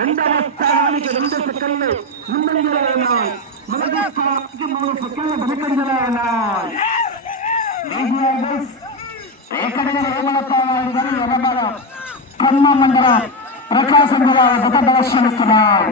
రెండవ స్థానానికి 2 సెకండ్లు ముందంజలో ఉన్నాయి. మొదటి స్థానానికి 3 సెకండ్లు వెనుకంజలో ఉన్నాయి. ఏకడగా వేమలపాడు గారు ఎర్రబల ఖమ్మం మండలం ప్రకాశం జిల్లా గత ప్రదర్శనిస్తున్నారు.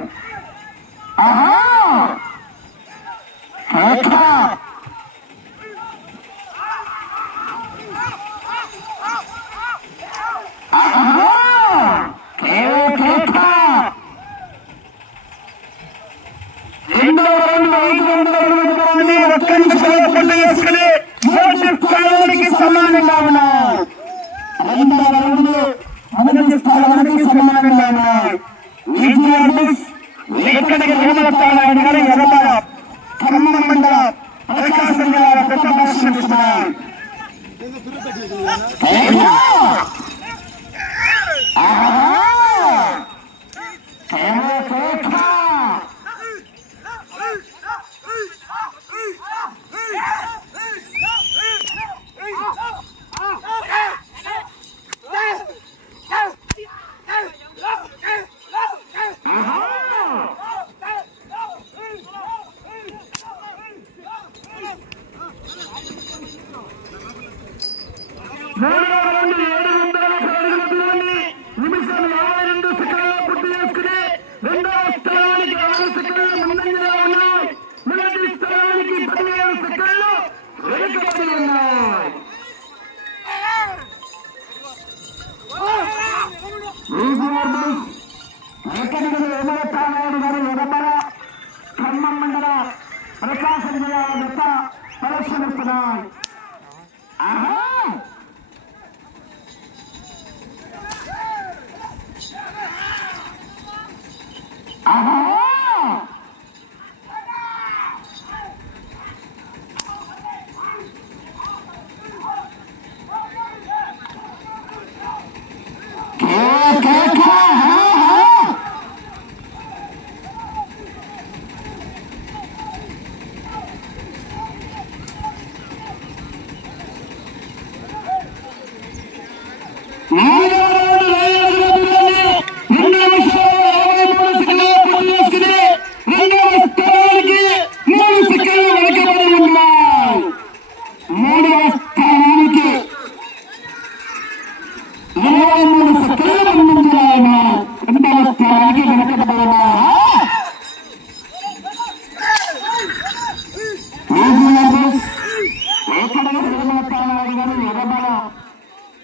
సమానంగా ఉన్నారు. రెండవ రౌండ్లో మొదటి స్థానానికి సమానంగా ఉన్నాయి. ఎర్రబల ఖమ్మం మండలం ప్రకాశం జిల్లా గత ప్రదర్శనిస్తున్నారు. ఖమ్మం మండలం ప్రకాశం జిల్లా గత ప్రదర్శనిస్తున్నాయి.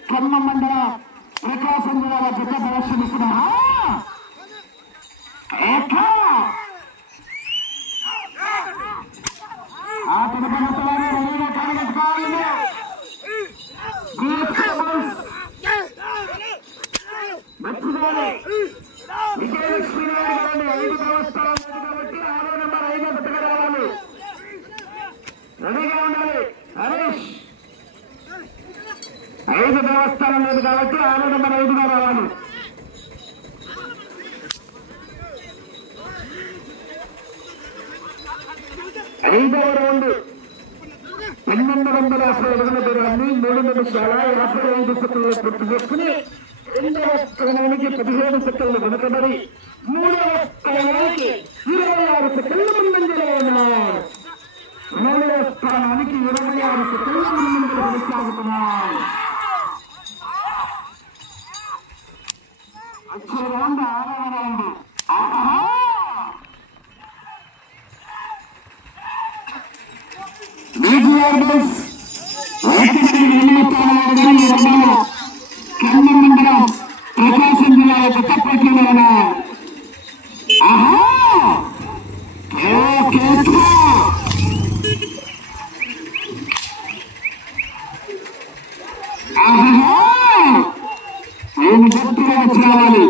ఖమ్మం మండలం ప్రకాశం జిల్లా గత ప్రదర్శనిస్తున్నారు. విజయలక్ష్మి గారు 5 దేవస్థానం కాబట్టి 6వ నెంబర్ 5 పెట్టగలగాలి. రెడీగా ఉండాలి హరీష్. 5 దేవస్థానం లేదు కాబట్టి 6వ నెంబర్ 5గా రావాలి. ఐదవ రౌండ్ 1250 అడుగుల దూరాన్ని 3 నిమిషాల 55 సెకండ్లు పూర్తి చేసుకుని రెండవ స్థానానికి 15 సెకండ్లు వెనుకబడి మూడవ స్థానానికి 26 సెకండ్ల ముందంజలో ఉన్నారు. మూడవ స్థానానికి 26 సెకండ్ల ముందంజలో కొనసాగుతున్నారు. వచ్చే రౌండ్ 6వ రౌండ్. ఖమ్మం మండలం ప్రకాశం జిల్లా గత ప్రతిలో నేను గట్టిగా తీసుకురావాలి.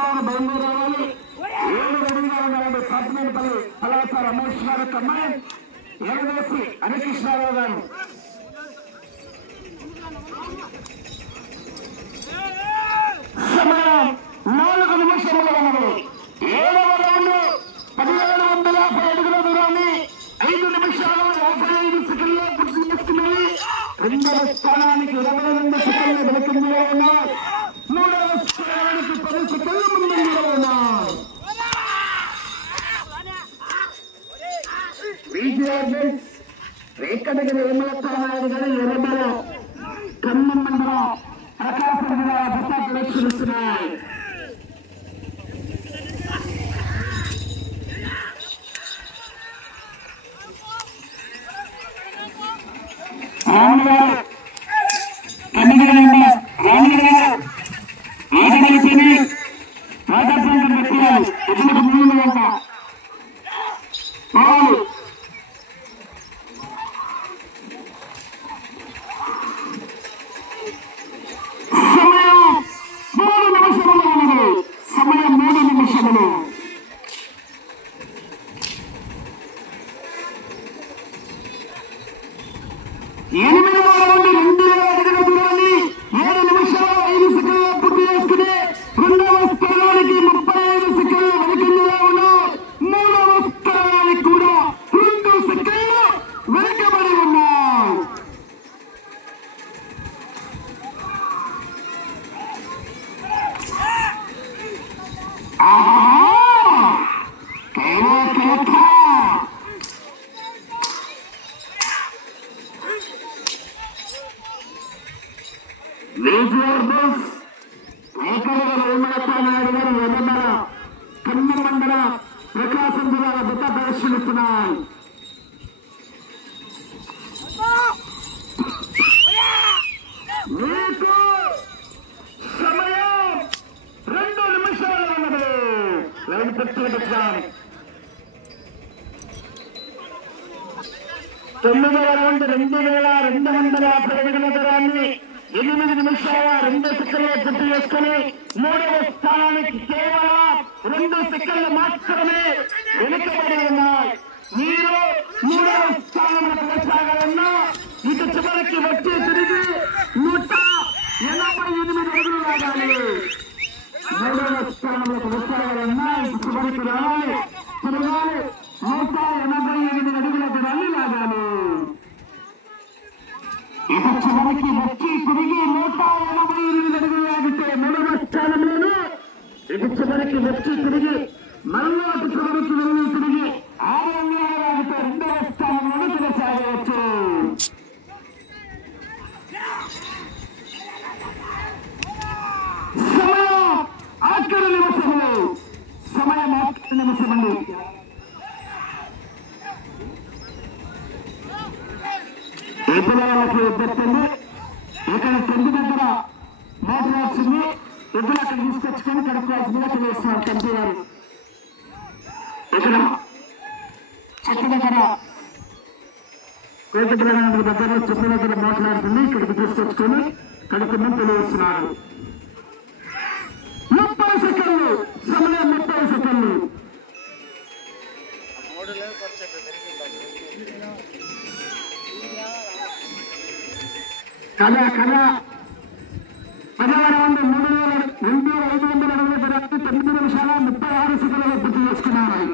వారు బయలుదేరి రావాలి. 7 అడుగుగా ఉన్నారండి. పార్లమెంట్పల్లి కళాశాల రమేష్ గారు కమ్మాయి ఎరవేసి హరికృష్ణారావు గారు. సమయం 4 నిమిషములు ఉన్నది. 7వ రౌండ్ 1750 అడుగుల దూరాన్ని 5 నిమిషాలు 55 సెకండ్లో పూర్తి చేసుకున్నది. 2వ స్థానానికి 22 సెకండ్లు వెనుకంజలో ఉన్నాయి. 3వ స్థానానికి 10 సెకండ్ల ముందంజలో ఉన్నాయి. రేకడగిరి ఏమవుతున్నాడు కానీ ఎర్రబల ఖమ్మం మండలం ప్రకాశం జిల్లా జత ప్రదర్శిస్తున్నాయి. సమయం 3 నిమిషములు. ఖమ్మం మండల ప్రకాశం జిల్లా జత ప్రదర్శిస్తున్నాయి. మీకు సమయం 2 నిమిషాలు ఉన్నది. లైన్ పెట్టాలి. 9వ రౌండ్ 2250 అడుగుల దూరాన్ని 8 నిమిషాల 2 సెకండ్లు పూర్తి చేసుకుని 3వ స్థానానికి కేవలం 2 సెకండ్లు మాత్రమే వెనుకబడి ఉన్నాయి. మీరు 3వ స్థానంలో కొనసాగాలన్నా ఇక చివరికి వచ్చి తిరిగి 188 అడుగులు లాగాలి. 3వ స్థానంలో కొనసాగాలన్నా ఇక చివరికి రావాలి, తిరగాలి. 188 అడుగుల దూరాన్ని లాగాలి. ఇక చివరికి వచ్చి తిరిగి 188 అడుగులు లాగితే 3వ స్థానంలోనూ ఇక చివరికి వచ్చి తిరిగి మళ్ళీ అటు చివరికి వెళ్ళి తిరిగి 6 అంగుళాలు లాగితే 2వ స్థానంలోనూ కొనసాగవచ్చు. సమయం ఆఖరి నిమిషములు. సమయం ఆఖరి నిమిషములు. ఎద్దులకి ఎద్దెత్తండి. ఇక్కడ టెంట్ దగ్గర మోటార్ వచ్చింది. ఎద్దులు అక్కడ తీసుకొచ్చుకొని కడుక్కోవాల్సిందిగా తెలియస్తున్నారు కంపెనీ గారు. ఇక్కడ చెట్టు దగ్గర కోటి ప్రయాణానికి దగ్గర చెట్టు దగ్గర మాట్లాడుతుంది. ఇక్కడికి తీసుకొచ్చుకొని కడుక్కుందని తెలియస్తున్నారు. 30 సెకండ్లు. సమయం 30 సెకండ్లు. కళ 10వ రౌండ్ 3500 అడుగుల దూరాన్ని 9 నిమిషాల 36 సెకండ్లు పూర్తి చేసుకున్నారు.